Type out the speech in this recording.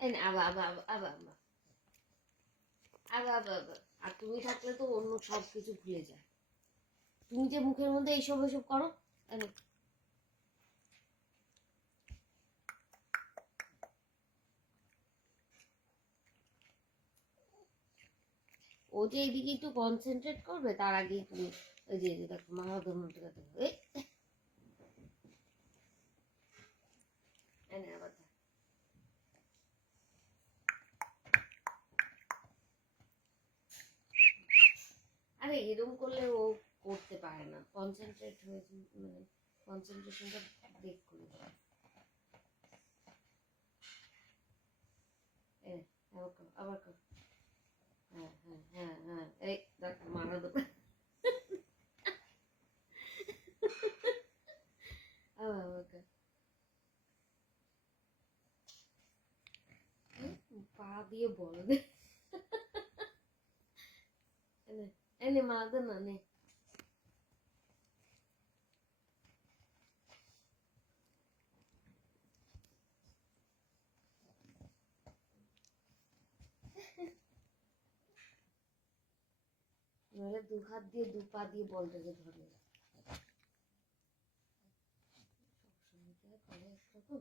এই না, আবার আবার আবার আবার আবার আবার আবার আবার। আর তুমি থাকলে তো অন্য সব কিছু ভুলে যায়। তুমি যে মুখের মধ্যে এইসব এইসব করো। এই নে। ও যে এইদিকে একটু কনসেন্ট্রেট করবে তার আগেই তুমি ওই যে দেখো মারাদোনাটা দেখো। এই নে আবার থাক। আরে এরকম করলে ও করতে পারে না, কনসেন্ট্রেট হয়েছে, মানে কনসেন্ট্রেশনটা ব্রেক করে দেয়। এই নে, আবার কর, আবার কর। হ্যাঁ হ্যাঁ হ্যাঁ হ্যাঁ, এই দেখো মারাদোনা। আবার আবার কর। পা দিয়ে বল দে। এনে এনে মারাদোনা নে। নইলে দু হাত দিয়ে দু পা দিয়ে বলটাকে ধরে। সবসময় করে একরকম।